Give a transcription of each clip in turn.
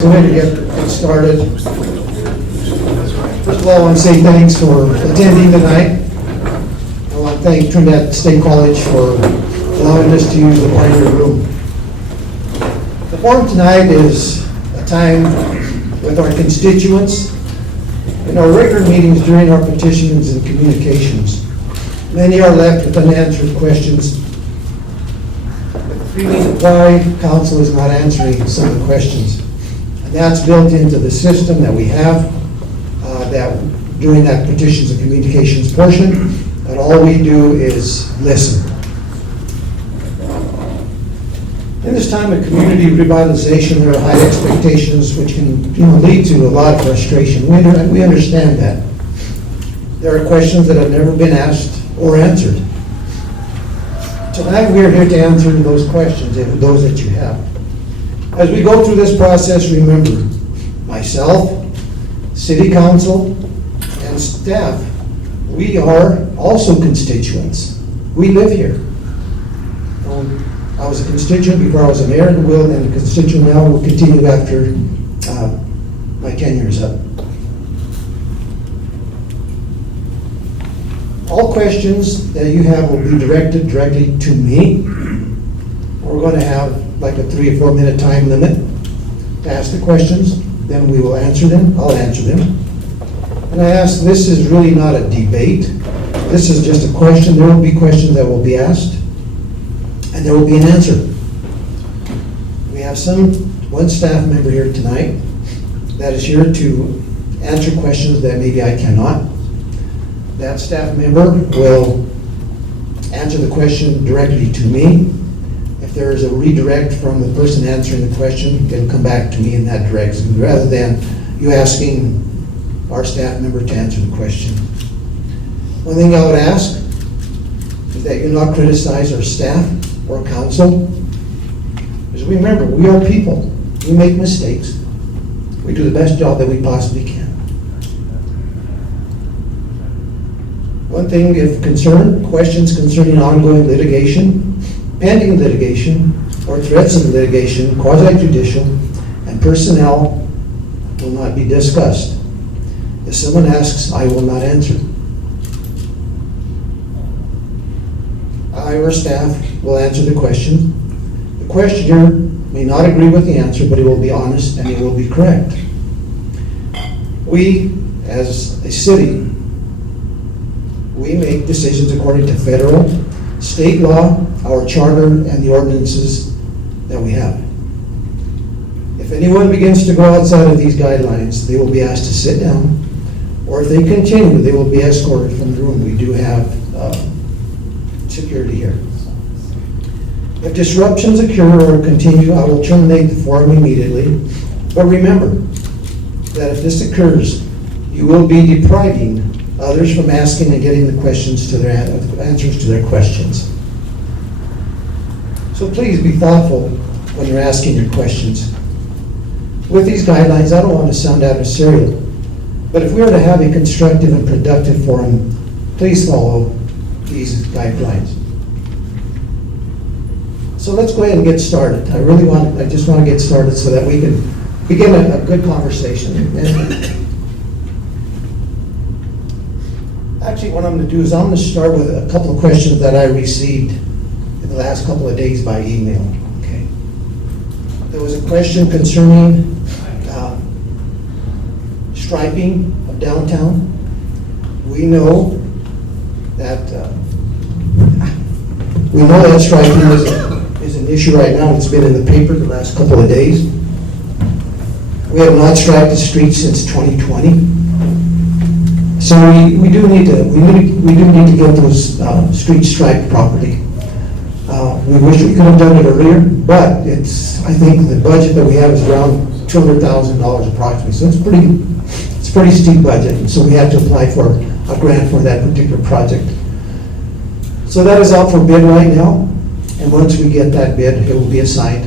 Go ahead and get started. First of all, I want to say thanks for attending tonight. I want to thank Trinidad State College for allowing us to use the primary room. The forum tonight is a time with our constituents in our regular meetings during our petitions and communications. Many are left with unanswered questions, with the feeling of why council is not answering some of the questions. And that's built into the system that we have, that during that petitions and communications portion, that all we do is listen. In this time of community revitalization, there are high expectations which can lead to a lot of frustration. We understand that. There are questions that have never been asked or answered. Tonight we are here to answer those questions, those that you have. As we go through this process, remember, myself, City Council, and staff, we are also constituents. We live here. I was a constituent before I was a mayor, and a constituent now will continue after my tenure is up. All questions that you have will be directed directly to me. We're going to have like a 3 or 4 minute time limit to ask the questions. Then we will answer them. I'll answer them. And I ask, this is really not a debate. This is just a question. There will be questions that will be asked, and there will be an answer. We have one staff member here tonight that is here to answer questions that maybe I cannot. That staff member will answer the question directly to me. If there is a redirect from the person answering the question, then come back to me in that direction, rather than you asking our staff member to answer the question. One thing I would ask is that you not criticize our staff or council, because remember, we are people. We make mistakes. We do the best job that we possibly can. One thing, if questions concerning ongoing litigation, pending litigation, or threats of litigation, quasi-judicial, and personnel will not be discussed. If someone asks, I will not answer. I or staff will answer the question. The questioner may not agree with the answer, but it will be honest and it will be correct. We, as a city, we make decisions according to federal, state law, our charter, and the ordinances that we have. If anyone begins to go outside of these guidelines, they will be asked to sit down, or if they continue, they will be escorted from the room. We do have security here. If disruptions occur or continue, I will terminate the forum immediately. But remember that if this occurs, you will be depriving others from asking and getting the questions to their answers to their questions. So please be thoughtful when you're asking your questions. With these guidelines, I don't want to sound adversarial, but if we are to have a constructive and productive forum, please follow these guidelines. So let's go ahead and get started. I just want to get started so that we can begin a good conversation. And actually, what I'm going to do is I'm going to start with a couple of questions that I received in the last couple of days by email. Okay. There was a question concerning striping of downtown. We know that striping is an issue right now. It's been in the paper the last couple of days. We have not striped the streets since 2020. So we do need to get those streets striped properly. We wish we could have done it earlier, but I think the budget that we have is around $200,000 approximately. So it's a pretty steep budget, and so we had to apply for a grant for that particular project. So that is out for bid right now, and once we get that bid, it will be assigned,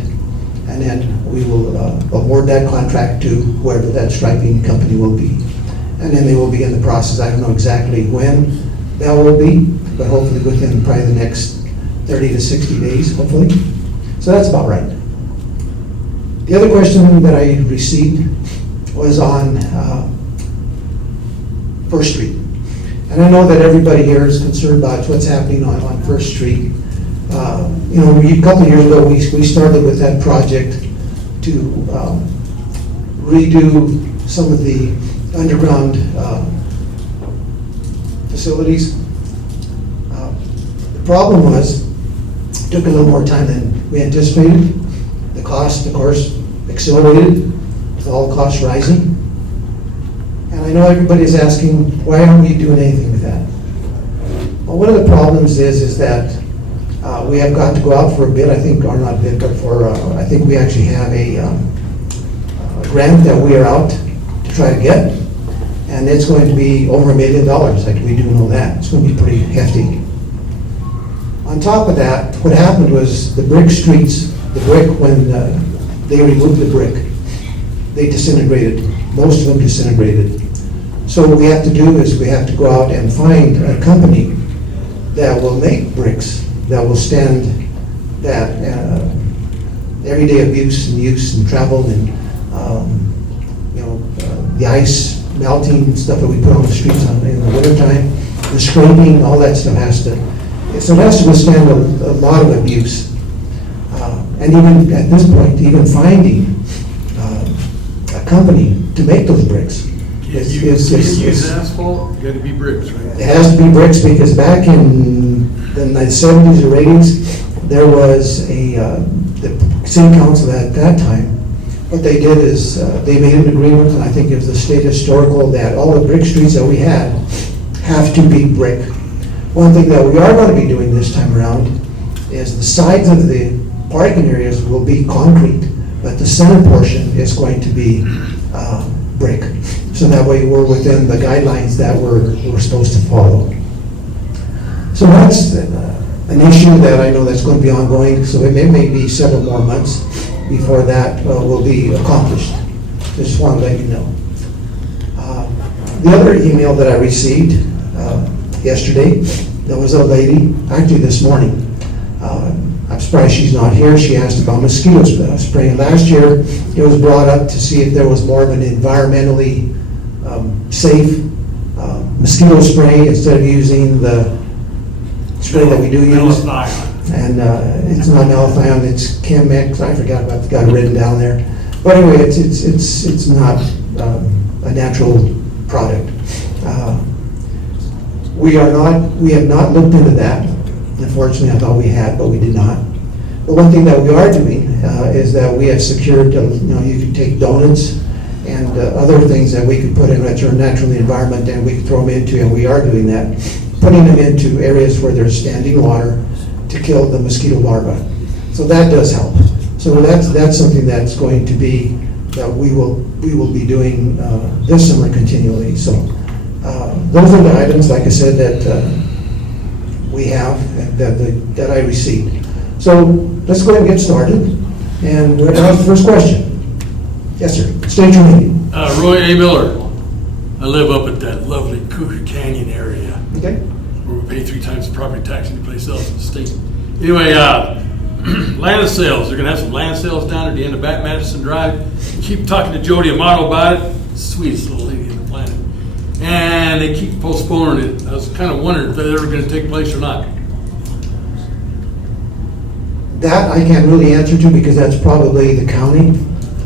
and then we will award that contract to whoever that striping company will be. And then they will begin the process. I don't know exactly when that will be, but hopefully within probably the next 30 to 60 days, hopefully. So that's about right. The other question that I received was on First Street. And I know that everybody here is concerned about what's happening on First Street. You know, a couple of years ago, we started with that project to redo some of the underground facilities. The problem was, it took a little more time than we anticipated. The cost, of course, accelerated with all the costs rising. And I know everybody's asking, why aren't we doing anything with that? Well, one of the problems is that we have got to go out for a bid, I think, or not bid, but for, I think we actually have a grant that we are out to try to get. And it's going to be over $1 million, like we do know that. It's going to be pretty hefty. On top of that, what happened was the brick streets, the brick, when they removed the brick, they disintegrated. Most of them disintegrated. So what we have to do is we have to go out and find a company that will make bricks that will stand that everyday abuse and use and travel and the ice melting and stuff that we put on the streets in the wintertime, the scraping, all that stuff has to, so it has to withstand a lot of abuse. And even at this point, even finding a company to make those bricks You use asphalt, got to be bricks, right? It has to be bricks because back in the 70s or 80s, there was the city council at that time, what they did is they made an agreement, and I think it was the state historical, that all the brick streets that we had have to be brick. One thing that we are going to be doing this time around is the sides of the parking areas will be concrete, but the center portion is going to be brick. So that way we're within the guidelines that we're supposed to follow. So that's an issue that I know that's going to be ongoing, so it may be several more months before that will be accomplished. Just want to let you know. The other email that I received yesterday, there was a lady, actually this morning, I'm surprised she's not here. She asked about mosquito spraying. Last year, it was brought up to see if there was more of an environmentally safe mosquito spray instead of using the spray that we do use. And it's not malathion, it's Chemex. I forgot about, got it written down there. But anyway, it's not a natural product. We have not looked into that. Unfortunately, I thought we had, but we did not. But one thing that we are doing is that we have secured, you can take donuts and other things that we could put in that are natural in the environment, and we could throw them into, and we are doing that, putting them into areas where there's standing water to kill the mosquito larvae. So that does help. So that's something that's going to be, that we will be doing this summer continually. So those are the items, like I said, that we have, that I received. So let's go ahead and get started. And we're going to have the first question. Yes, sir. State your name. Roy A. Miller. I live up at that lovely Cougar Canyon area. Okay. Where we pay 3 times the property tax any place else in the state. Anyway, land sales. They're going to have some land sales down at the end of Back Madison Drive. Keep talking to Jody Amato about it. Sweetest little lady on the planet. And they keep postponing it. I was kind of wondering if they're ever going to take place or not. That I can't really answer to, because that's probably the county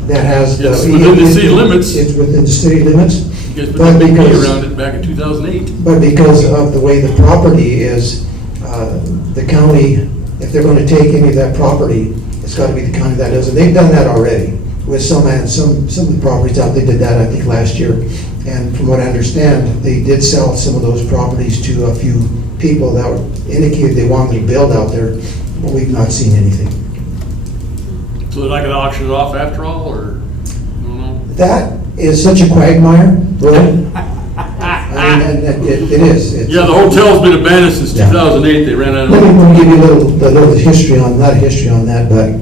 that has the... It's within the city limits. It's within the city limits. You guys put that big P around it back in 2008. But because of the way the property is, the county, if they're going to take any of that property, it's got to be the county that does it. They've done that already with some of the properties out. They did that, I think, last year. And from what I understand, they did sell some of those properties to a few people that indicated they wanted to build out there, but we've not seen anything. So they're not going to auction it off after all, or I don't know? That is such a quagmire, really. I mean, it is. Yeah, the hotel's been abandoned since 2008. They ran out of... Let me give you a little history on, not a history on that, but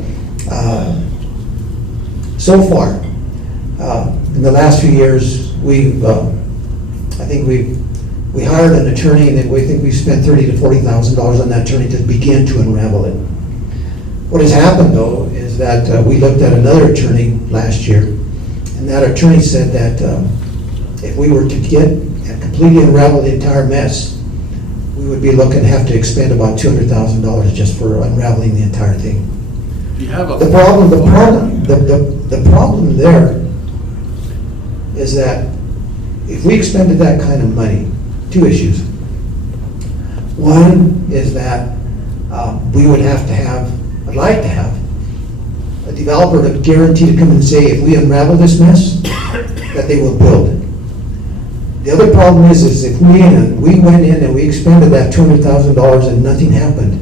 so far, in the last few years, I think we hired an attorney, and we think we've spent $30,000 to $40,000 on that attorney to begin to unravel it. What has happened, though, is that we looked at another attorney last year. And that attorney said that if we were to get and completely unravel the entire mess, we would be looking to have to expend about $200,000 just for unraveling the entire thing. You have a. The problem there is that if we expended that kind of money, two issues. One is that we would have to have, I'd like to have, a developer to guarantee to come and say, if we unravel this mess, that they will build it. The other problem is if we went in and we expended that $200,000 and nothing happened,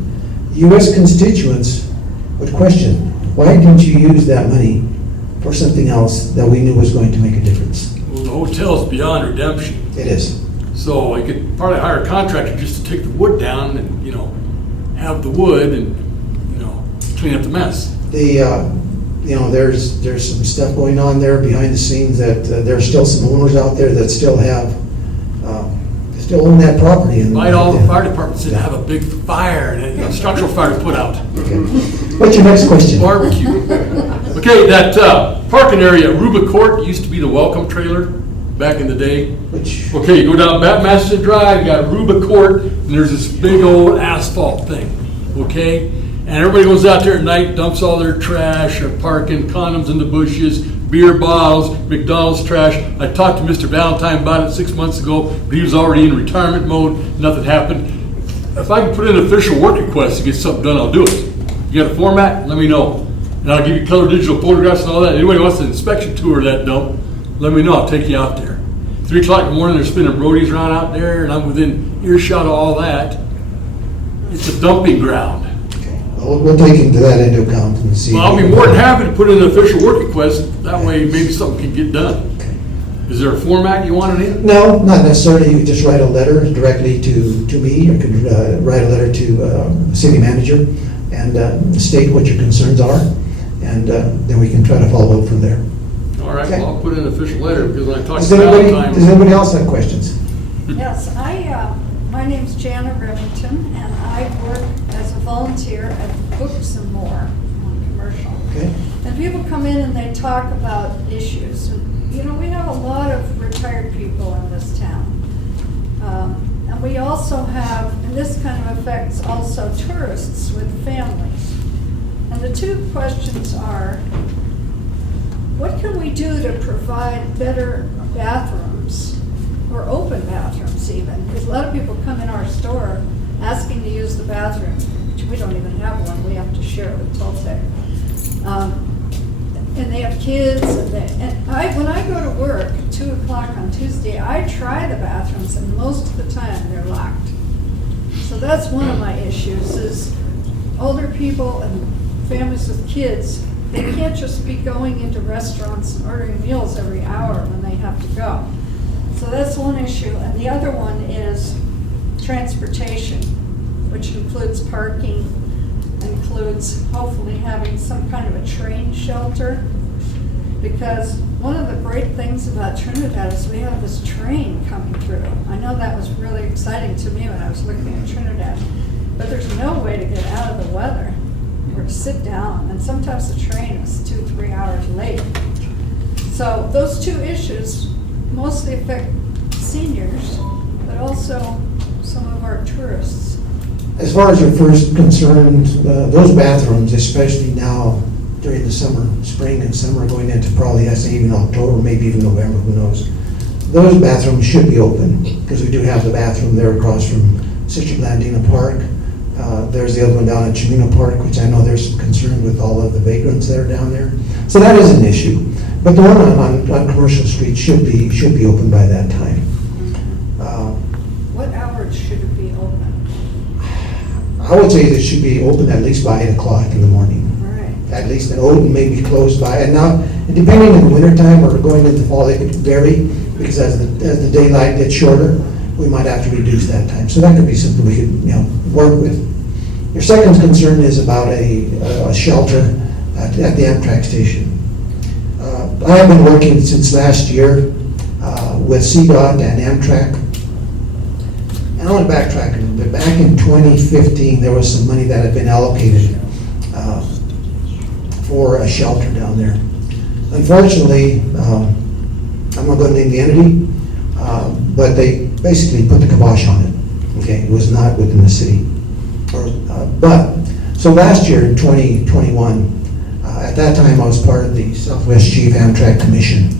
U.S. constituents would question, why didn't you use that money for something else that we knew was going to make a difference? Well, the hotel's beyond redemption. It is. So you could probably hire a contractor just to take the wood down and, have the wood and, clean up the mess. There's some stuff going on there behind the scenes that there's still some owners out there that still own that property. Invite all the fire departments in to have a big fire and a structural fire to put out. Okay. What's your next question? Barbecue. Okay, that parking area at Ruba Court used to be the welcome trailer back in the day. Okay, you go down Master Drive, you got Ruba Court, and there's this big old asphalt thing, okay? And everybody goes out there at night, dumps all their trash, or parking, condoms in the bushes, beer bottles, McDonald's trash. I talked to Mr. Valentine about it 6 months ago, but he was already in retirement mode, nothing happened. If I can put in an official work request to get something done, I'll do it. You got a format? Let me know. And I'll give you color digital photographs and all that. Anybody wants an inspection tour of that dump, let me know, I'll take you out there. 3 o'clock in the morning, they're spinning roadies around out there, and I'm within earshot of all that. It's a dumping ground. Okay. Well, we'll take into that into account and see. Well, I'll be more than happy to put in an official work request. That way, maybe something can get done. Okay. Is there a format you want it in? No, not necessarily. You could just write a letter directly to me, or you could write a letter to the city manager and state what your concerns are, and then we can try to follow up from there. All right, Okay. well, I'll put in an official letter because when I talked Does to anybody Valentine. else have questions? Yes, my name's Jana Remington, and I work as a volunteer at Books and More on commercial. Okay. And people come in and they talk about issues. And, we have a lot of retired people in this town. And we also have, and this kind of affects also tourists with families. And the two questions are, what can we do to provide better bathrooms, or open bathrooms even? Because a lot of people come in our store asking to use the bathroom, which we don't even have one, we have to share it with Toltec. And they have kids, when I go to work at 2 o'clock on Tuesday, I try the bathrooms, and most of the time they're locked. So that's one of my issues, is older people and families with kids, they can't just be going into restaurants and ordering meals every hour when they have to go. So that's one issue. And the other one is transportation, which includes parking, includes hopefully having some kind of a train shelter. Because one of the great things about Trinidad is we have this train coming through. I know that was really exciting to me when I was looking at Trinidad. But there's no way to get out of the weather or to sit down, and sometimes the train is 2-3 hours late. So those two issues mostly affect seniors, but also some of our tourists. As far as your first concern, those bathrooms, especially now during the summer, spring and summer, going into probably, I say even October, maybe even November, who knows. Those bathrooms should be open, because we do have the bathroom there across from Sister Blandina Park. There's the other one down at Chimino Park, which I know there's some concern with all of the vagrants that are down there. So that is an issue. But the one on Commercial Street should be open by that time. What hours should it be open? I would say it should be open at least by 8 o'clock in the morning. All right. At least, and open, maybe closed by. And now, depending on the wintertime or going into fall, it could vary, because as the daylight gets shorter, we might have to reduce that time. So that could be something we could, work with. Your second concern is about a shelter at the Amtrak station. I have been working since last year with CDOT and Amtrak. And I want to backtrack a little bit. Back in 2015, there was some money that had been allocated for a shelter down there. Unfortunately, I'm not going to name the entity, but they basically put the kibosh on it. Okay, it was not within the city. So last year in 2021, at that time I was part of the Southwest Chief Amtrak Commission,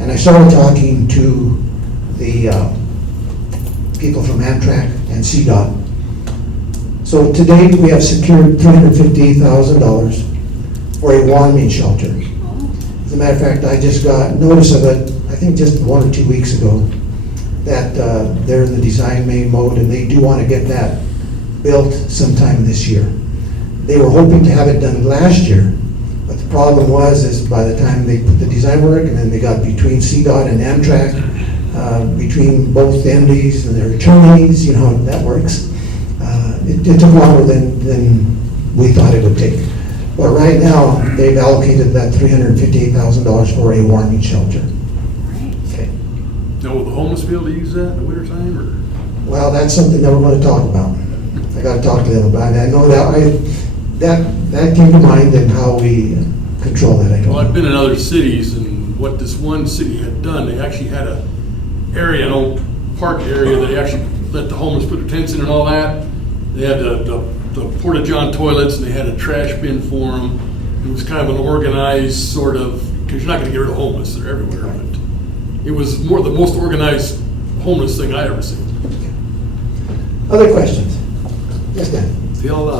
and I started talking to the people from Amtrak and CDOT. So to date, we have secured $350,000 for a warming shelter. As a matter of fact, I just got notice of it, I think just 1 or 2 weeks ago, that they're in the design main mode and they do want to get that built sometime this year. They were hoping to have it done last year, but the problem is by the time they put the design work and then they got between CDOT and Amtrak, between both the entities and their attorneys, you know how that works. It took longer than we thought it would take. But right now, they've allocated that $358,000 for a warming shelter. Okay. Now, will the homeless be able to use that in the wintertime, or? Well, that's something that we're going to talk about. I got to talk to them about it. I know that came to mind and how we control that. I don't Well, I've know. been in other cities, and what this one city had done, they actually had a area, an old park area, they actually let the homeless put their tents in and all that. They had the porta-john toilets, and they had a trash bin for them. It was kind of an organized sort of, because you're not going to get rid of homeless, they're everywhere, but it was the most organized homeless thing I ever seen. Other questions? Yes, Dan. Bill,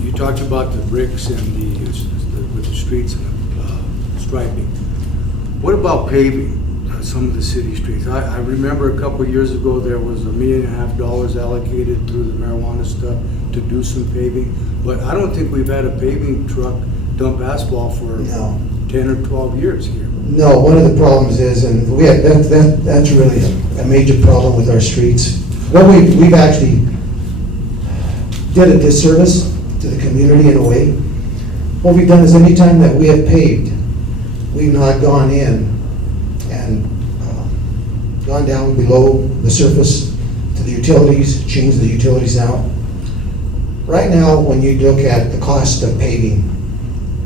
you talked about the bricks and with the streets and striping. What about paving some of the city streets? I remember a couple of years ago there was $1.5 million allocated through the marijuana stuff to do some paving, but I don't think we've had a paving truck dump asphalt for No. 10 or 12 years here. No, one of the problems is, and that's really a major problem with our streets. What we've actually did a disservice to the community in a way. What we've done is anytime that we have paved, we've not gone in and gone down below the surface to the utilities, changed the utilities out. Right now, when you look at the cost of paving,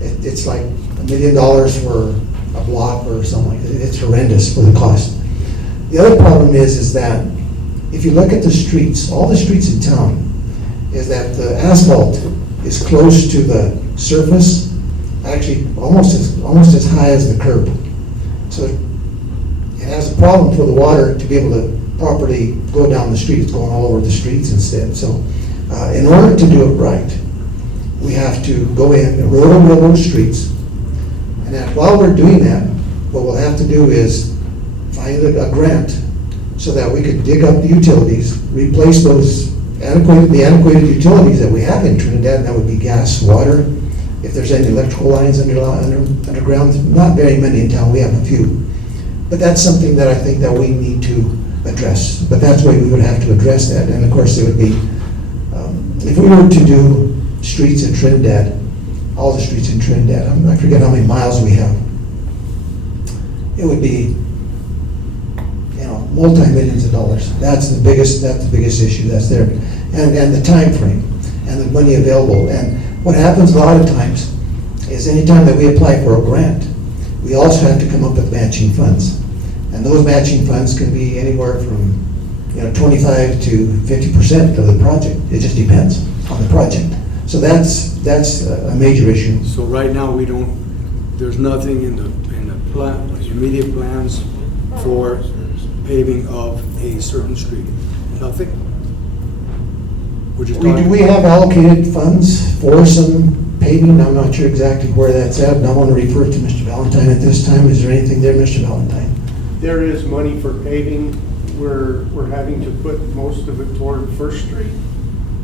it's like $1 million for a block or something like that. It's horrendous for the cost. The other problem is that if you look at the streets, all the streets in town, is that the asphalt is close to the surface, actually almost as high as the curb. So it has a problem for the water to be able to properly go down the street. It's going all over the streets instead. So in order to do it right, we have to go in and road and those streets. And then while we're doing that, what we'll have to do is find a grant so that we could dig up the utilities, replace those antiquated utilities that we have in Trinidad, and that would be gas, water. If there's any electrical lines underground, not very many in town, we have a few. But that's something that I think that we need to address. But that's why we would have to address that. And of course, it would be, if we were to do streets in Trinidad, all the streets in Trinidad, I forget how many miles we have, it would be, multi-millions of dollars. That's the biggest issue that's there. And the time frame and the money available. And what happens a lot of times is anytime that we apply for a grant, we also have to come up with matching funds. And those matching funds can be anywhere from 25 to 50% of the project. It just depends on the project. So that's a major issue. So right now there's nothing in the plan, immediate plans for paving of a certain street. Nothing. We're just talking. We have allocated funds for some paving. I'm not sure exactly where that's at, and I want to refer to Mr. Valentine at this time. Is there anything there, Mr. Valentine? There is money for paving. We're having to put most of it toward First Street.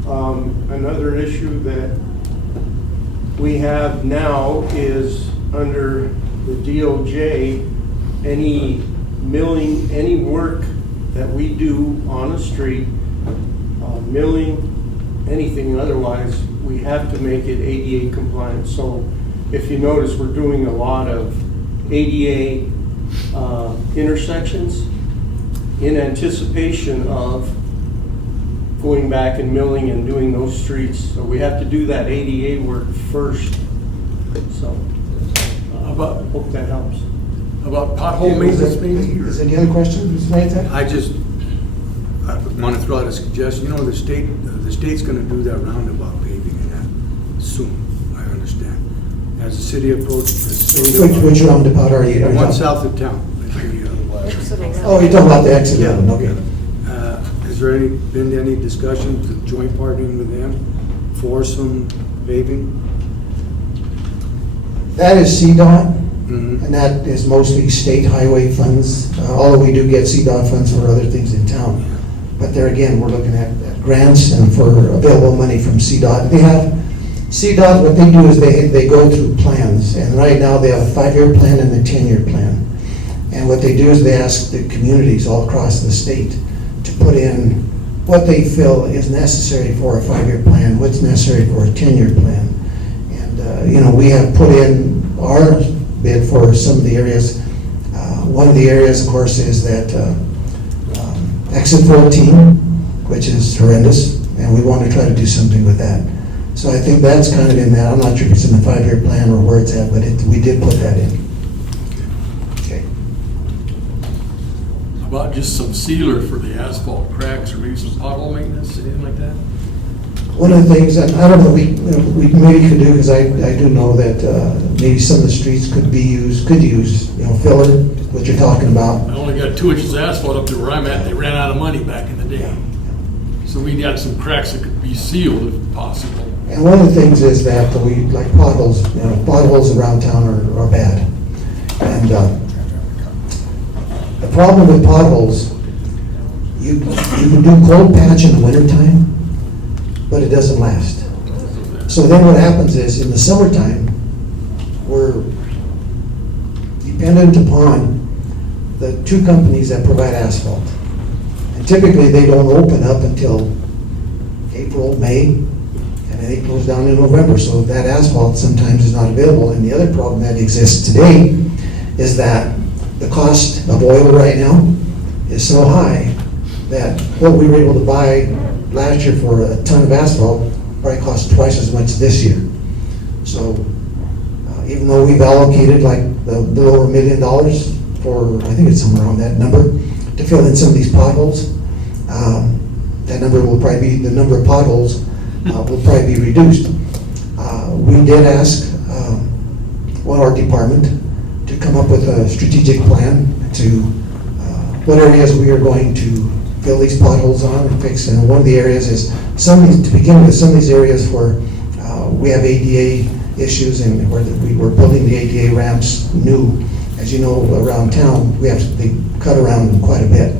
Another issue that we have now is under the DOJ, any milling, any work that we do on a street, milling, anything otherwise, we have to make it ADA compliant. So if you notice, we're doing a lot of ADA intersections in anticipation of going back and milling and doing those streets. So we have to do that ADA work first. So About, Hope that helps. about pothole maintenance maybe? Is there any other questions, Mr. Maytag? I want to throw out a suggestion. You know, the state's going to do that roundabout paving and that soon, I understand. As the city approaches, the state. Which roundabout are you? The one south of town. Oh, you're talking about the exit, Yeah. okay. Has there been any discussion to joint partnering with them for some paving? That is CDOT, Mhm. and that is mostly state highway funds, although we do get CDOT funds for other things in town. But there again, we're looking at grants and for available money from CDOT. They have, CDOT, what they do is they go through plans, and right now they have a 5-year plan and a 10-year plan. And what they do is they ask the communities all across the state to put in what they feel is necessary for a 5-year plan, what's necessary for a 10-year plan. And, we have put in our bid for some of the areas. One of the areas, of course, is that exit 14, which is horrendous, and we want to try to do something with that. So I think that's kind of in that. I'm not sure if it's in the 5-year plan or where it's at, but we did put that in. Okay. About just some sealer for the asphalt cracks or maybe some pothole maintenance, anything like that? One of the things, and I don't know, we maybe could do, because I do know that maybe some of the streets could use, filler, what you're talking about. I only got 2 inches of asphalt up to where I'm at. They ran out of money back in the day. So we got some cracks that could be sealed if possible. And one of the things is that we, like potholes, potholes around town are bad. And the problem with potholes, you can do cold patch in the wintertime, but it doesn't last. So then what happens is, in the summertime, we're dependent upon the 2 companies that provide asphalt. And typically, they don't open up until April, May, and then it goes down in November. So that asphalt sometimes is not available. And the other problem that exists today is that the cost of oil right now is so high that what we were able to buy last year for a ton of asphalt probably cost twice as much this year. So even though we've allocated like the little over $1 million for, I think it's somewhere around that number, to fill in some of these potholes, that number will probably be, the number of potholes will probably be reduced. We did ask our department to come up with a strategic plan to what areas we are going to fill these potholes on and fix. And one of the areas is to begin with, some of these areas where we have ADA issues and where we were building the ADA ramps new. As you know, around town, they cut around them quite a bit.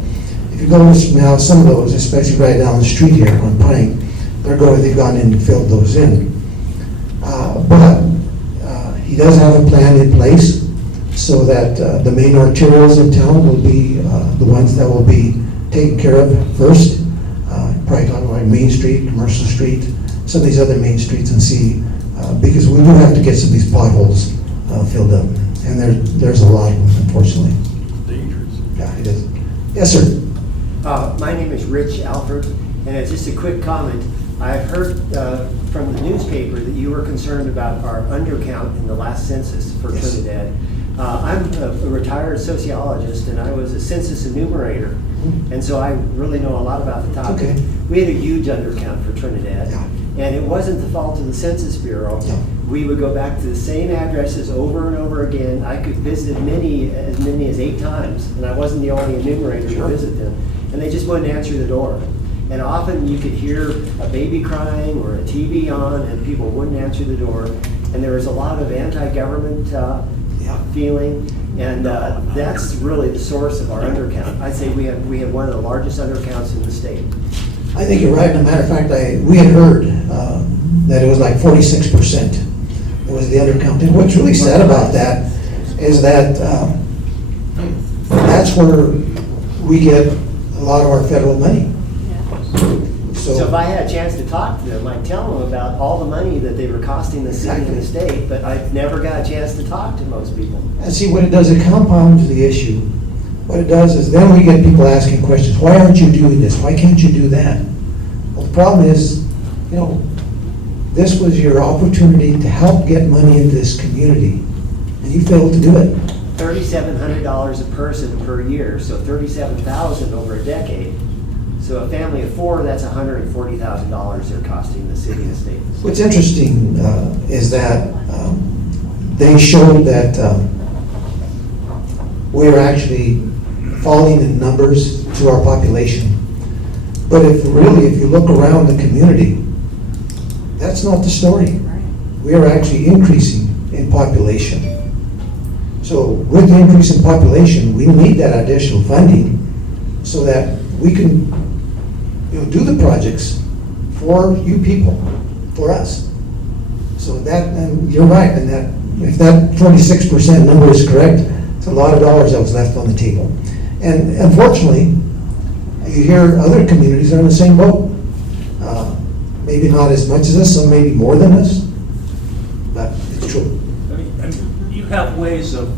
If you go now, some of those, especially right down the street here on Pine, they've gone in and filled those in. But he does have a plan in place so that the main arterials in town will be the ones that will be taken care of first. Probably talking like Main Street, Commercial Street, some of these other main streets, and see, because we do have to get some of these potholes filled up. And there's a lot of them, unfortunately. Dangerous. Yeah, it is. Yes, sir. My name is Rich Alford, and it's just a quick comment. I've heard from the newspaper that you were concerned about our undercount in the last census for Yes. Trinidad. I'm a retired sociologist, and I was a census enumerator, and so I really know a lot about the topic. Okay. We had a huge undercount for Trinidad, Yeah. and it wasn't the fault of the Census Bureau. No. We would go back to the same addresses over and over again. I could visit as many as 8 times, and I wasn't the only enumerator Sure. to visit them. And they just wouldn't answer the door. And often you could hear a baby crying or a TV on, and people wouldn't answer the door. And there was a lot of anti-government feeling, and that's really the source of our undercount. I'd say we have one of the largest undercounts in the state. I think you're right. As a matter of fact, we had heard that it was like 46%. It was the undercount. And what's really sad about that is that that's where we get a lot of our federal money. So if I had a chance to talk to them, I'd tell them about all the money that they were costing the city and the state, but I never got a chance to talk to most people. And see, what it does, it compounds the issue. What it does is then we get people asking questions. Why aren't you doing this? Why can't you do that? Well, the problem is, this was your opportunity to help get money into this community. And you failed to do it. $3,700 a person per year, so $37,000 over a decade. So a family of four, that's $140,000 they're costing the city and state. What's interesting is that they showed that we're actually falling in numbers to our population. But if you look around the community, that's not the story. We are actually increasing in population. So with the increase in population, we need that additional funding so that we can do the projects for you people, for us. So that, and you're right, and that if that 26% number is correct, it's a lot of dollars that was left on the table. And unfortunately, you hear other communities are in the same boat. Maybe not as much as us, some maybe more than us, but it's true. I mean, you have ways of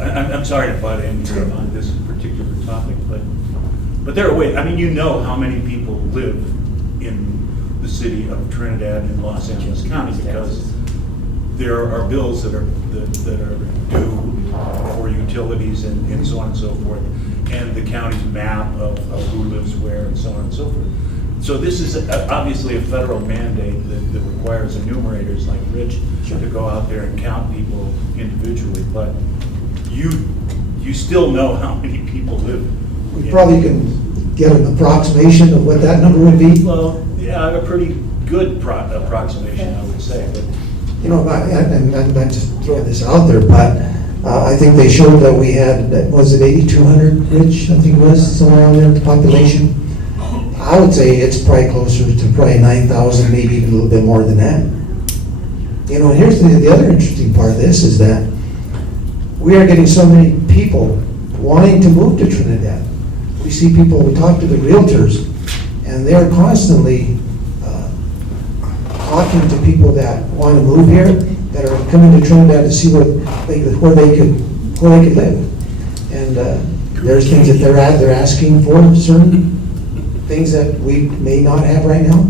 I'm sorry to butt in here on this particular topic, but there are ways. I mean, you know how many people live in the city of Trinidad and Los Angeles County because there are bills that are due for utilities and so on and so forth, and the county's map of who lives where and so on and so forth. So this is obviously a federal mandate that requires enumerators like Rich to go out there and count people individually, but you still know how many people live. We probably can get an approximation of what that number would be. Well, yeah, a pretty good approximation, I would say, but. And I'm just throwing this out there, but I think they showed that we had, was it 8,200, Rich? I think it was, somewhere around there, the population. I would say it's probably closer to probably 9,000, maybe even a little bit more than that. And here's the other interesting part of this is that we are getting so many people wanting to move to Trinidad. We see people, we talk to the realtors, and they're constantly talking to people that want to move here, that are coming to Trinidad to see where they could live. And there's things that they're asking for, certain things that we may not have right now.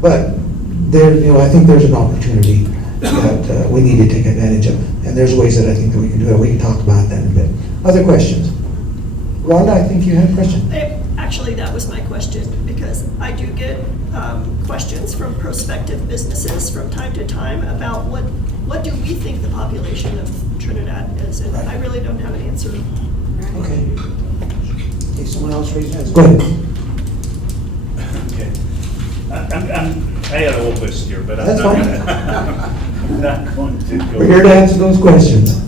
But I think there's an opportunity that we need to take advantage of. And there's ways that I think that we can do it. We can talk about that in a bit. Other questions? Rhonda, I think you had a question. Actually, that was my question, because I do get questions from prospective businesses from time to time about what do we think the population of Trinidad is, and I really don't have an answer. Okay. Okay, someone else raise their hands. Go ahead. Okay. I had a whole list here, but That's I'm fine. not going to go. We're here to answer those questions.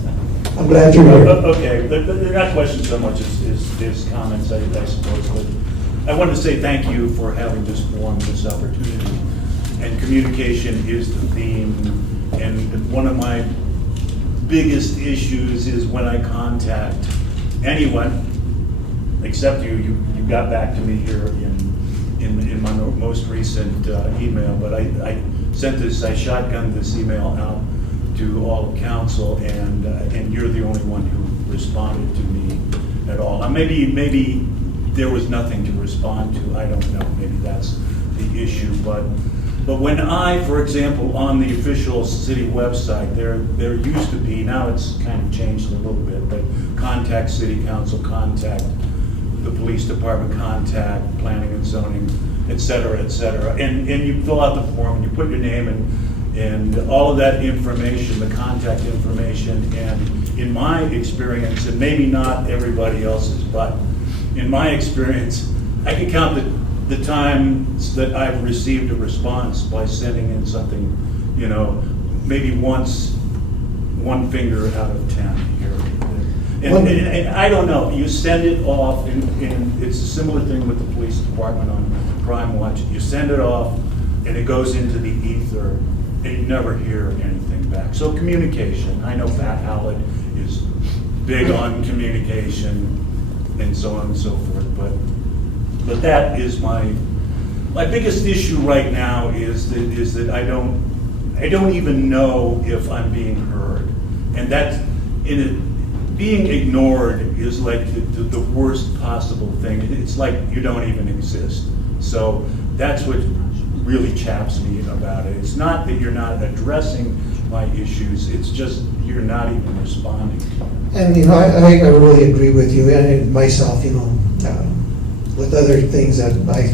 I'm glad you're here. Okay, they're not questions so much as comments, I suppose, but I wanted to say thank you for having this forum, this opportunity. And communication is the theme, and one of my biggest issues is when I contact anyone, except you got back to me here in my most recent email, but I shotgunned this email out to all of council, and you're the only one who responded to me at all. Maybe there was nothing to respond to. I don't know. Maybe that's the issue. But when I, for example, on the official city website, there used to be, now it's kind of changed a little bit, but contact city council, contact the police department, contact planning and zoning, et cetera, et cetera. And you fill out the form and you put your name and all of that information, the contact information. And in my experience, and maybe not everybody else's, but in my experience, I can count the times that I've received a response by sending in something, maybe once, one finger out of 10 here. And I don't know, you send it off, and it's a similar thing with the police department on Crime Watch. You send it off, and it goes into the ether, and you never hear anything back. So communication, I know Pat Hallett is big on communication, and so on and so forth, but that is my biggest issue right now is that I don't even know if I'm being heard, and that's being ignored is like the worst possible thing. It's like you don't even exist. So that's what really chaps me about it. It's not that you're not addressing my issues. It's just, you're not even responding. And, you know, I really agree with you, and myself, you know, with other things that I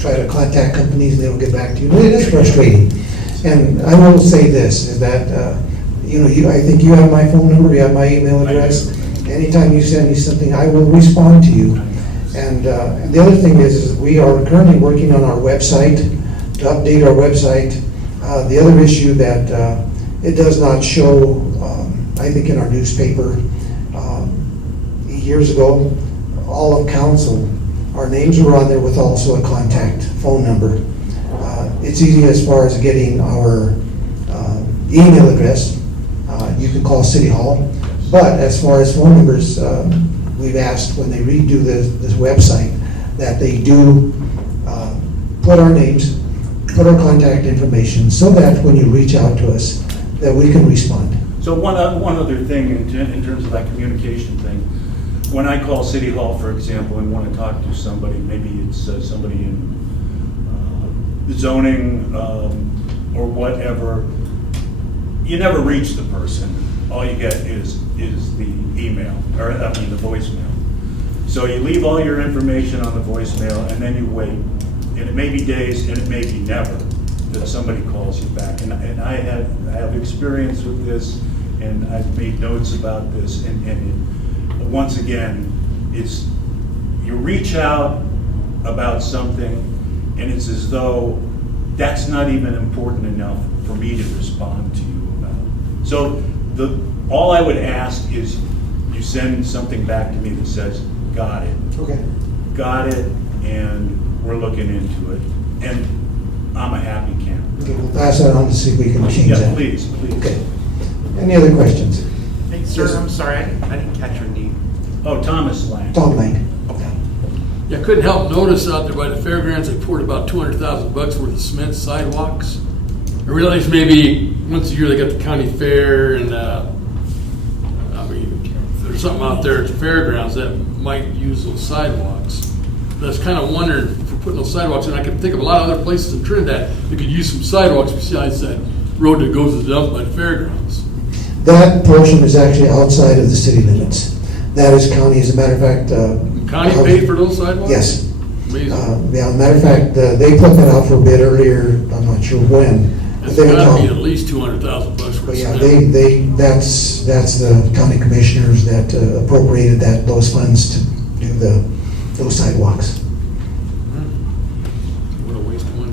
try to contact companies, and they don't get back to you. It is frustrating. And I will say this, is that, you know, I think you have my phone number, you have my email address. Anytime you send me something, I will respond to you. And the other thing is we are currently working on our website, to update our website. The other issue that it does not show, I think in our newspaper, years ago, all of council, our names were on there with also a contact phone number. It's easy as far as getting our email address. You can call City Hall. But as far as phone numbers, we've asked when they redo this website that they do put our names, put our contact information, so that when you reach out to us, that we can respond. So one other thing in terms of that communication thing, when I call City Hall, for example, and want to talk to somebody, maybe it's somebody in zoning or whatever, you never reach the person. All you get is the email, or I mean the voicemail. So you leave all your information on the voicemail, and then you wait. And it may be days, and it may be never, that somebody calls you back. And I have experience with this, and I've made notes about this. And once again, it's you reach out about something, and it's as though that's not even important enough for me to respond to you about. So all I would ask is you send something back to me that says, got it. Okay. Got it, and we're looking into it. And I'm a happy camper. Okay, we'll pass that on to see if we can change Yeah, that. please. Okay. Any other questions? Hey, sir, I'm sorry, I didn't catch your name. Oh, Thomas Lang. Tom Lane. Yeah, couldn't help notice out there by the fairgrounds, they poured about $200,000 worth of cement sidewalks. I realize maybe once a year they got the county fair, and I mean, there's something out there at the fairgrounds that might use those sidewalks. But I was kind of wondering if we're putting those sidewalks in. I can think of a lot of other places in Trinidad that could use some sidewalks besides that road that goes to the dump by the fairgrounds. That portion is actually outside of the city limits. That is county, as a matter of fact. County paid for those sidewalks? Yes. Amazing. Yeah, as a matter of fact, they put that out for bid earlier, I'm not sure when. but It's they were gotta be talking- at least $200,000 worth of But yeah, cement. that's the county commissioners that appropriated those funds to do those sidewalks. What a waste of money.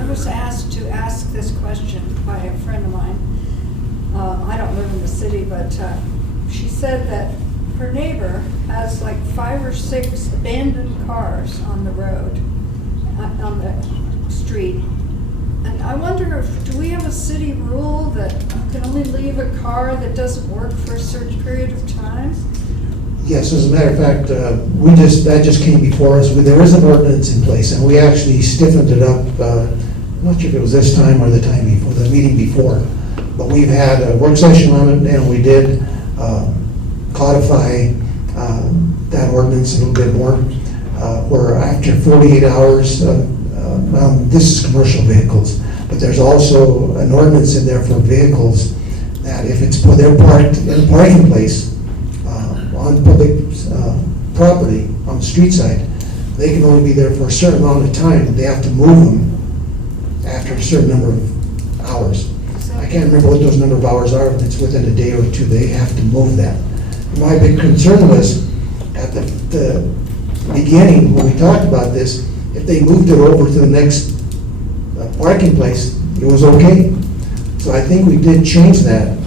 I was asked to ask this question by a friend of mine. I don't live in the city, but she said that her neighbor has like 5 or 6 abandoned cars on the road, on the street. And I wonder do we have a city rule that you can only leave a car that doesn't work for a certain period of time? Yes, as a matter of fact, that just came before us. There is an ordinance in place, and we actually stiffened it up. I'm not sure if it was this time or the time before, the meeting before. But we've had a work session on it, and we did codify that ordinance a little bit more, where after 48 hours, this is commercial vehicles, but there's also an ordinance in there for vehicles that if they're parked in a parking place on public property, on the street side, they can only be there for a certain amount of time. They have to move them after a certain number of hours. I can't remember what those number of hours are, but it's within a day or two, they have to move that. My big concern was, at the beginning, when we talked about this, if they moved it over to the next parking place, it was okay. So I think we did change that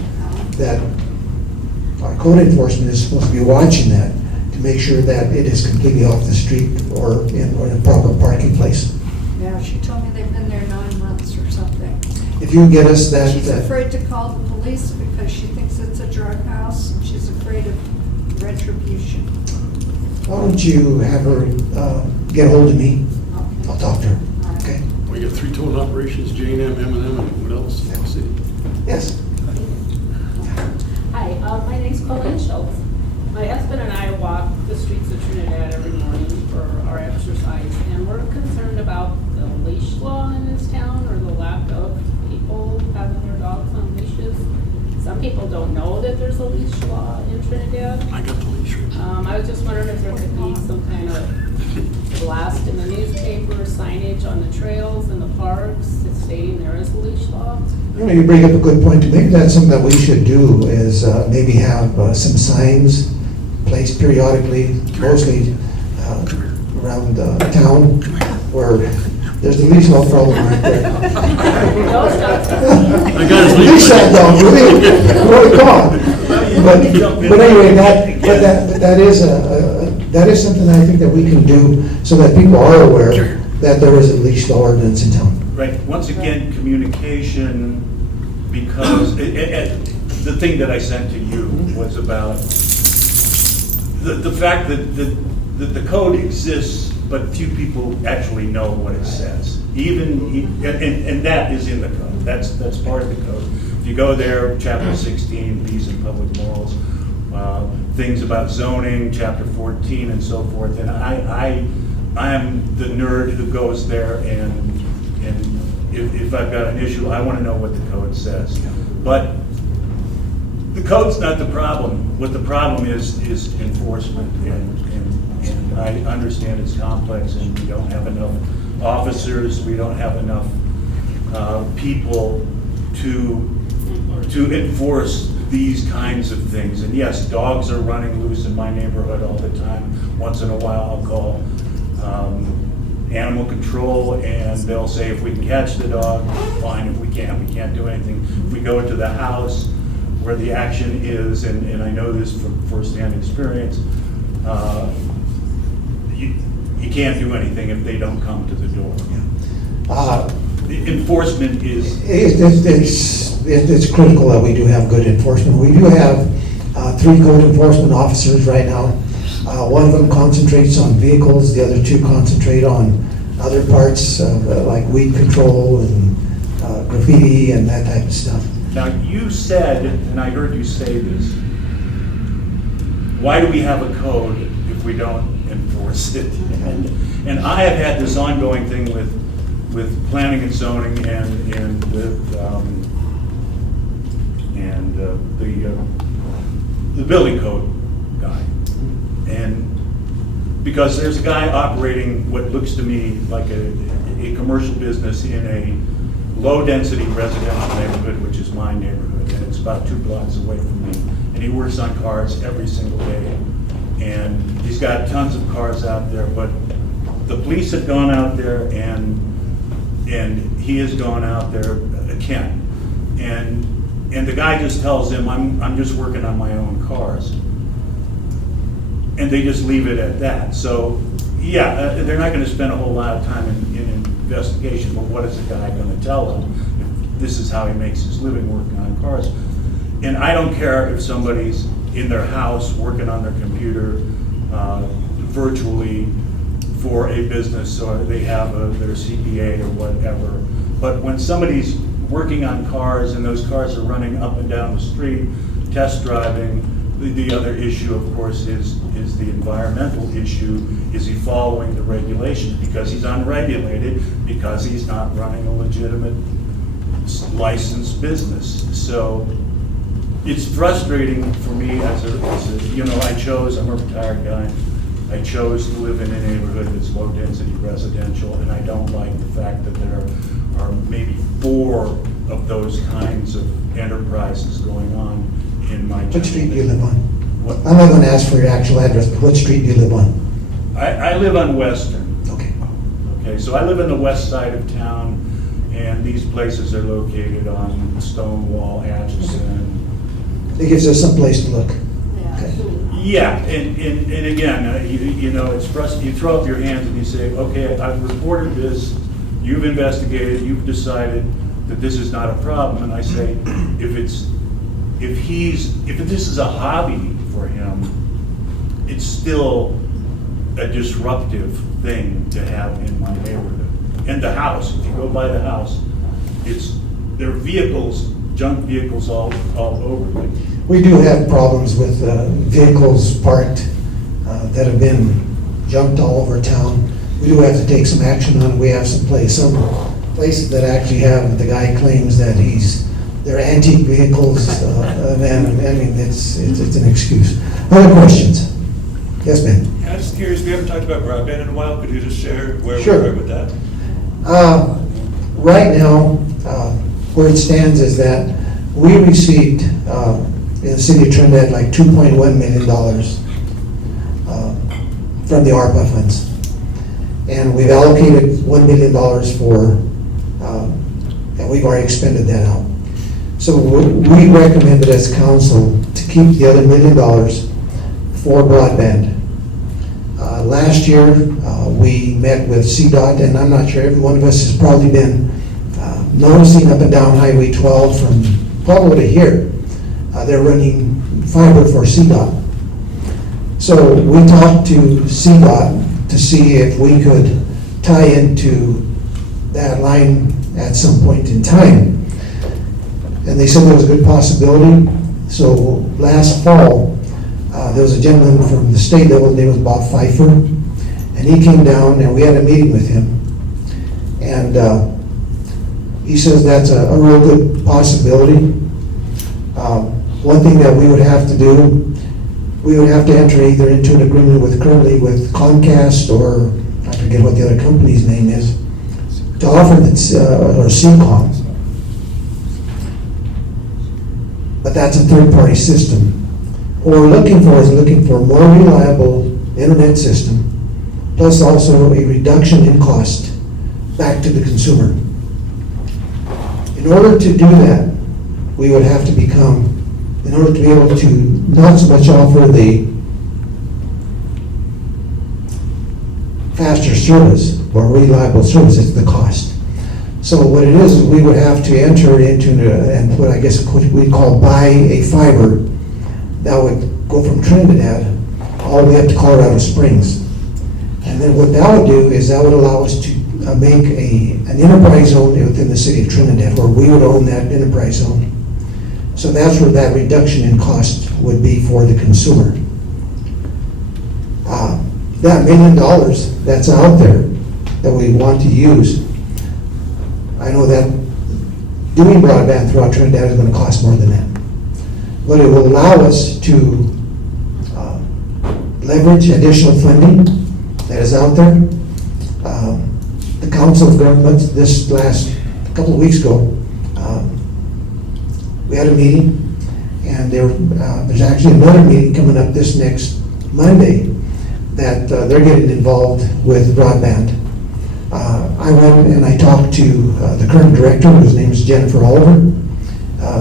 our code enforcement is supposed to be watching that to make sure that it is completely off the street or in a proper parking place. Yeah, she told me they've been there 9 months or something. If you get us that. She's afraid to call the police because she thinks it's a drug house, and she's afraid of retribution. Why don't you have her get hold of me? Okay. I'll talk to her. All right. Okay? We got 3 total operations, J&M, M&M, and what else? City. Yes. Hi, my name's Colleen Schultz. My husband and I walk the streets of Trinidad every morning for our exercise, and we're concerned about the leash law in this town, or the lack of people having their dogs on some people don't know that there's a leash law in Trinidad. I got the leash. I was just wondering if there could be some kind of blast in the newspaper, signage on the trails and the parks stating there is a leash law. You know, you bring up a good point. Maybe that's something that we should do is maybe have some signs placed periodically, mostly around town where there's the leash law problem right there. Those dogs. I got his Leash leash. that dog, really, come on. But anyway, that is something I think that we can do so that people are aware that there is a leash law ordinance in town. Right, once again, communication, because the thing that I sent to you was about the fact that the code exists, but few people actually know what it says. And that is in the code, that's part of the code. If you go there, chapter 16, fees and public morals, things about zoning, chapter 14 and so forth, and I am the nerd who goes there and if I've got an issue, I want to know what the code says. But the code's not the problem. What the problem is enforcement, and I understand it's complex, and we don't have enough officers, we don't have enough people to enforce these kinds of things. And yes, dogs are running loose in my neighborhood all the time. Once in a while, I'll call animal control, and they'll say if we can catch the dog, fine. If we can't do anything. If we go into the house where the action is, and I know this from firsthand experience, you can't do anything if they don't come to the door. The enforcement is... It's critical that we do have good enforcement. We do have 3 code enforcement officers right now. One of them concentrates on vehicles, the other 2 concentrate on other parts like weed control and graffiti and that type of stuff. Now, you said, and I heard you say this, why do we have a code if we don't enforce it? And I have had this ongoing thing with planning and zoning and with the building code guy. And because there's a guy operating what looks to me like a commercial business in a low-density residential neighborhood, which is my neighborhood, and it's about 2 blocks away from me. And he works on cars every single day. And he's got tons of cars out there, but the police have gone out there and he has gone out there, Ken. And the guy just tells him, I'm just working on my own cars. And they just leave it at that. So, yeah, they're not going to spend a whole lot of time in investigation, but what is the guy going to tell them if this is how he makes his living working on cars? And I don't care if somebody's in their house working on their computer virtually for a business, or they have their CPA or whatever. But when somebody's working on cars and those cars are running up and down the street, test driving, the other issue, of course, is the environmental issue. Is he following the regulations? Because he's unregulated, because he's not running a legitimate licensed business. So it's frustrating for me as a I'm a retired guy. I chose to live in a neighborhood that's low-density residential, and I don't like the fact that there are maybe 4 of those kinds of enterprises going on in my town. What street do you live on? What? I'm not going to ask for your actual address, but what street do you live on? I live on Western. Okay. Okay, so I live in the west side of town, and these places are located on Stonewall, Atchison. It gives us some place to look. Okay. Yeah, and again, it's frustrating. You throw up your hands and you say, okay, I've reported this, you've investigated, you've decided that this is not a problem, and I say, if this is a hobby for him, it's still a disruptive thing to have in my neighborhood. And the house, if you go by the house, there are vehicles, junk vehicles all over it. We do have problems with vehicles parked that have been junked all over town. We do have to take some action on it. We have some places that actually have, the guy claims that he's they're antique vehicles, and, I mean, it's an excuse. Other questions? Yes, ma'am? I'm just curious, we haven't talked about broadband in a while. Could you just share where Sure. we're at with that? Right now, where it stands is that we received, in the city of Trinidad, like $2.1 million from the ARPA funds. And we've allocated $1 million for, and we've already expended that out. So we recommended as council to keep the other $1 million for broadband. Last year, we met with CDOT, and I'm not sure, every one of us has probably been noticing up and down Highway 12 from probably to here. They're running fiber for CDOT. So we talked to CDOT to see if we could tie into that line at some point in time. And they said there was a good possibility. So last fall, there was a gentleman from the state level, his name was Bob Pfeiffer, and he came down and we had a meeting with him. And he says that's a real good possibility. One thing that we would have to do, we would have to enter either into an agreement currently with Comcast, or I forget what the other company's name is, to offer the, or CCOM. But that's a third-party system. What we're looking for is a more reliable internet system, plus also a reduction in cost back to the consumer. In order to do that, we would have to become, in order to be able to not so much offer the faster service or reliable service, it's the cost. So what it is we would have to enter into, and what I guess we call buy a fiber that would go from Trinidad all the way up to Colorado Springs. And then what that would do is that would allow us to make an enterprise zone within the city of Trinidad, where we would own that enterprise zone. So that's where that reduction in cost would be for the consumer. That $1 million that's out there that we want to use, I know that doing broadband throughout Trinidad is going to cost more than that. But it will allow us to leverage additional funding that is out there. The Council of Governments, this last couple of weeks ago, we had a meeting, and there's actually another meeting coming up this next Monday that they're getting involved with broadband. I went and I talked to the current director, whose name is Jennifer Oliver,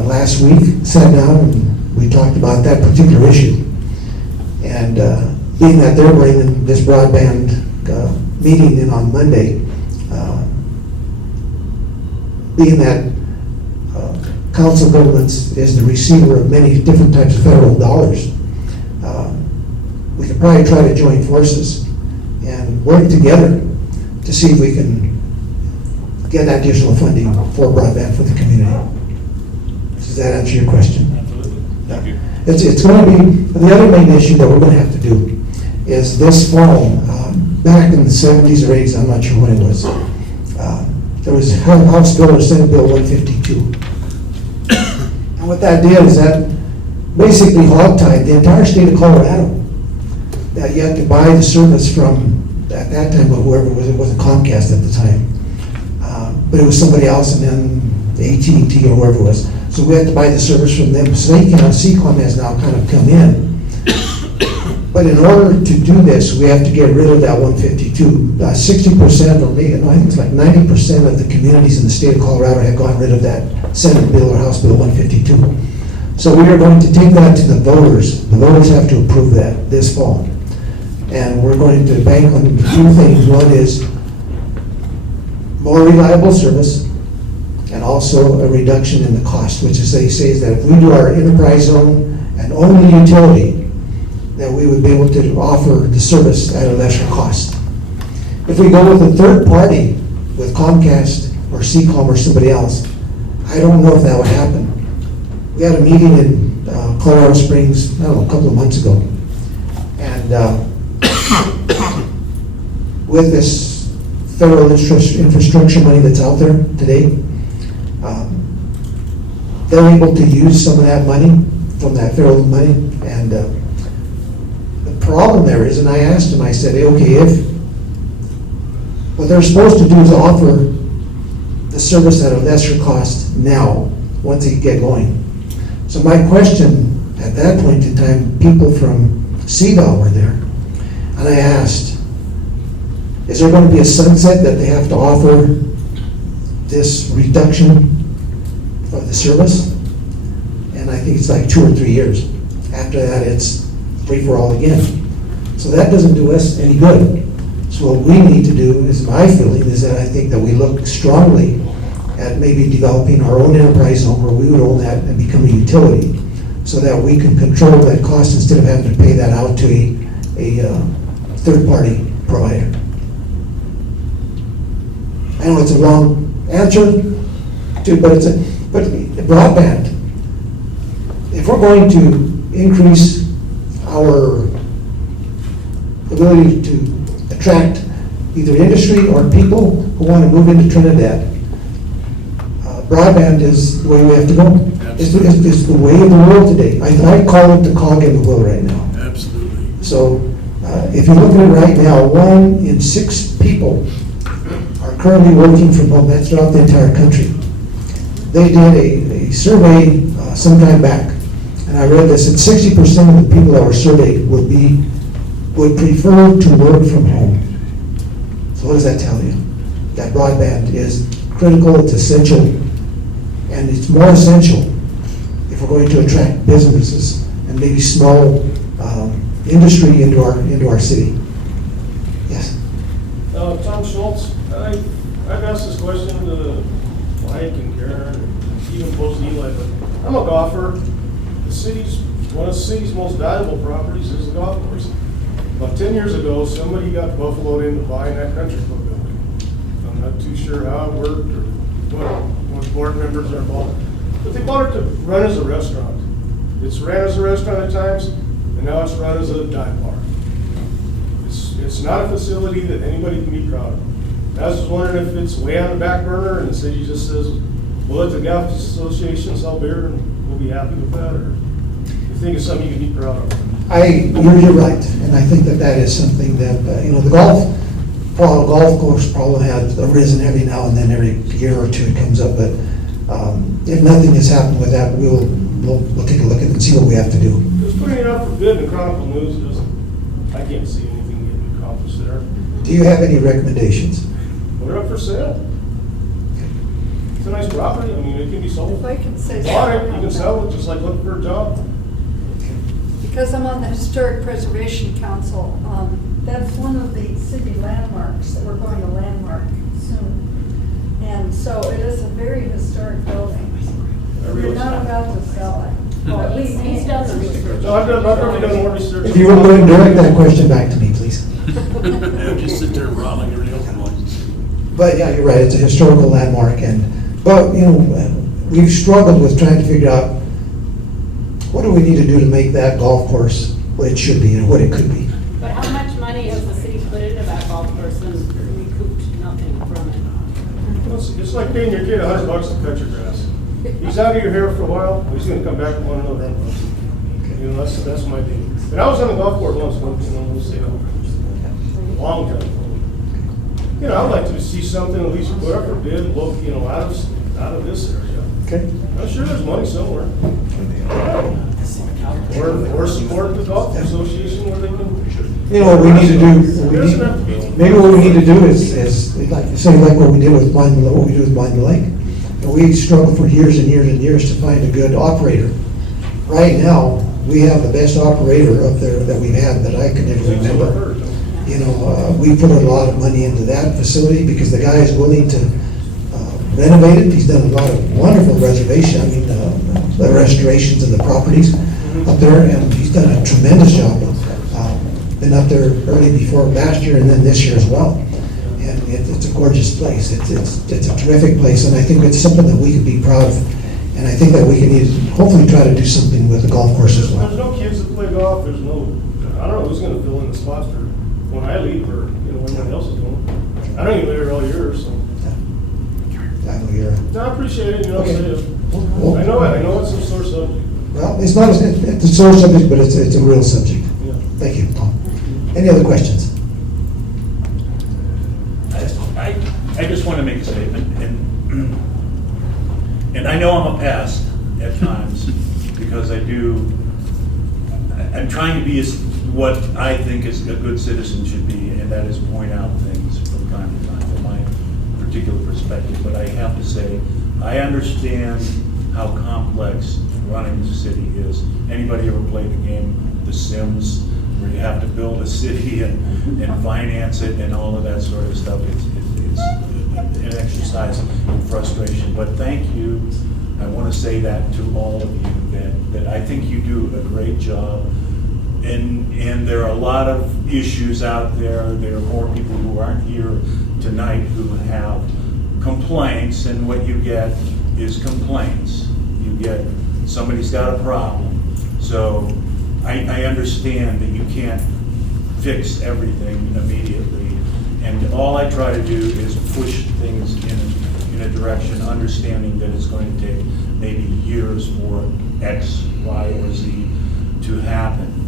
last week, sat down and we talked about that particular issue. And being that they're bringing this broadband meeting in on Monday, being that Council of Governments is the receiver of many different types of federal dollars, we could probably try to join forces and work together to see if we can get additional funding for broadband for the community. Does that answer your question? Absolutely. Thank you. It's going to be, the other main issue that we're going to have to do is this fall, back in the 70s or 80s, I'm not sure when it was, there was House Bill or Senate Bill 152. And what that did is that basically hogtied the entire state of Colorado, that you had to buy the service from, at that time, whoever it was, it wasn't Comcast at the time, but it was somebody else, and then AT&T or whoever it was. So we had to buy the service from them. So CCOM has now kind of come in. But in order to do this, we have to get rid of that 152. 60%, or maybe, no, I think it's like 90% of the communities in the state of Colorado have gotten rid of that Senate bill or House Bill 152. So we are going to take that to the voters. The voters have to approve that this fall. And we're going to bank on two things. One is more reliable service, and also a reduction in the cost, which is, they say, is that if we do our enterprise zone and own the utility, that we would be able to offer the service at a lesser cost. If we go with a third party, with Comcast or CCOM or somebody else, I don't know if that would happen. We had a meeting in Colorado Springs, I don't know, a couple of months ago, and with this federal infrastructure money that's out there today, they're able to use some of that money, from that federal money, and the problem there is, and I asked him, I said, okay, if what they're supposed to do is offer the service at a lesser cost now, once they get going. So my question, at that point in time, people from CDOT were there, and I asked, is there going to be a sunset that they have to offer this reduction of the service? And I think it's like 2 or 3 years. After that, it's free for all again. So that doesn't do us any good. So what we need to do, is my feeling, is that I think that we look strongly at maybe developing our own enterprise zone where we would own that and become a utility, so that we can control that cost instead of having to pay that out to a third-party provider. I know it's a wrong answer, but broadband, if we're going to increase our ability to attract either industry or people who want to move into Trinidad, broadband is the way we have to go. It's the way of the world today. I call it the cog in the wheel right now. Absolutely. So if you look at it right now, 1 in 6 people are currently working from home. That's throughout the entire country. They did a survey some time back, and I read this, and 60% of the people that were surveyed would prefer to work from home. So what does that tell you? That broadband is critical, it's essential, and it's more essential if we're going to attract businesses and maybe small industry into our city. Yes. Tom Schultz, I've asked this question to Mike and Karen, and even posed to Eli, but I'm a golfer. One of the city's most valuable properties is the golf course. About 10 years ago, somebody got buffaloed into buying that country club building. I'm not too sure how it worked or what board members are involved, but they bought it to run as a restaurant. It's ran as a restaurant at times, and now it's run as a dive bar. It's not a facility that anybody can be proud of. I was wondering if it's way on the back burner and the city just says, well, let the golf association sell beer and we'll be happy with that, or you think it's something you can be proud of? You're right, and I think that is something that, the golf course problem has arisen every now and then, every year or two it comes up, but if nothing has happened with that, we'll take a look at it and see what we have to do. Just putting it up for bid in the Chronicle News I can't see anything getting accomplished there. Do you have any recommendations? Put it up for sale. It's a nice property, I mean, it can be sold. If I can say Bought it, something you can about sell it, just like looking for a job. Because I'm on the Historic Preservation Council, that's one of the city landmarks that we're going to landmark soon. And so it is a very historic building. We're not about to sell it. Well, He's done the research. No, I've probably done more research. If you would go ahead and direct that question back to me, please. Yeah, just sit there and rot like everybody else wants. But yeah, you're right, it's a historical landmark, but we've struggled with trying to figure out what do we need to do to make that golf course what it should be and what it could be. But how much money has the city put into that golf course and recouped nothing from it? It's like paying your kid $100 to cut your grass. He's out of your hair for a while, he's gonna come back and want another $100. That's my thing. And I was on the golf course once, we'll say, a long time ago. I'd like to see something at least put up for bid, look, out of this area. Okay. I'm sure there's money somewhere. Or support the golf association where they can. What we need to do, maybe what we need to do is like what we did with Blind Lake. We struggled for years and years and years to find a good operator. Right now, we have the best operator up there that we've had that I can ever remember. We put a lot of money into that facility because the guy is willing to renovate it. He's done a lot of wonderful the restorations of the properties up there, and he's done a tremendous job. Been up there early before last year and then this year as well. And it's a gorgeous place. It's a terrific place, and I think it's something that we could be proud of. And I think that we can hopefully try to do something with the golf course as well. There's no kids that play golf. I don't know who's going to fill in the spots for when I leave or when anyone else is going. I don't even live here all year, so. I know you're. No, I appreciate it. Okay. I know it's a sore subject. Well, it's not, it's a sore subject, but it's a real subject. Yeah. Thank you, Tom. Any other questions? I just want to make a statement, and I know I'm a pest at times, because I'm trying to be what I think is a good citizen should be, and that is point out things from time to time from my particular perspective. But I have to say, I understand how complex running the city is. Anybody ever played the game The Sims, where you have to build a city and finance it and all of that sort of stuff? It's an exercise in frustration. But thank you. I want to say that to all of you, that I think you do a great job. And there are a lot of issues out there. There are more people who aren't here tonight who have complaints, and what you get is complaints. You get, somebody's got a problem. So I understand that you can't fix everything immediately. And all I try to do is push things in a direction, understanding that it's going to take maybe years for X, Y, or Z to happen.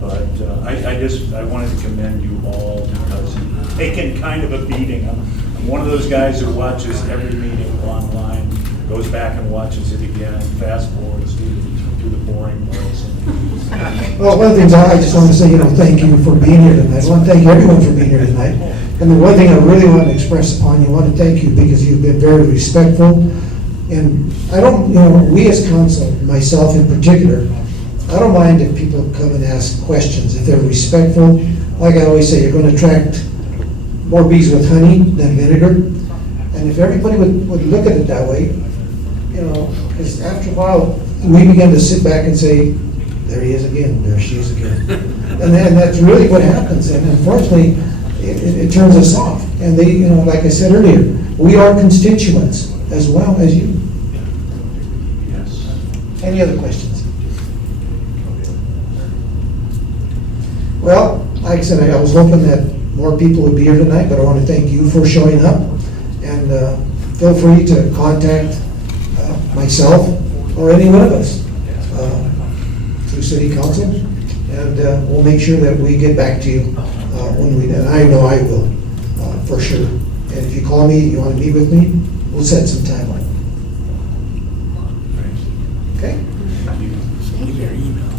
But I wanted to commend you all, because you've taken kind of a beating. I'm one of those guys who watches every meeting online, goes back and watches it again, fast forwards to the boring parts. Well, one of the things I just want to say, thank you for being here tonight. I want to thank everyone for being here tonight. And the one thing I really want to express upon you, I want to thank you because you've been very respectful. And I don't, we as council, myself in particular, I don't mind if people come and ask questions, if they're respectful. Like I always say, you're going to attract more bees with honey than vinegar. And if everybody would look at it that way, because after a while, we begin to sit back and say, there he is again, there she is again. And then that's really what happens. And unfortunately, it turns us off. And they, like I said earlier, we are constituents as well as you. Yes. Any other questions? Well, like I said, I was hoping that more people would be here tonight, but I want to thank you for showing up. And feel free to contact myself or any one of us through City Council, and we'll make sure that we get back to you when we, and I know I will, for sure. And if you call me, you want to meet with me, we'll set some time on. Okay? Give me your email.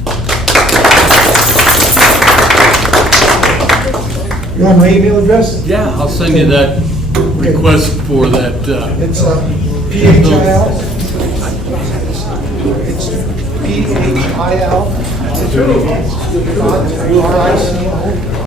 You want my email address? Yeah, I'll send you that request for that. It's PHIL. It's PHIL. RICO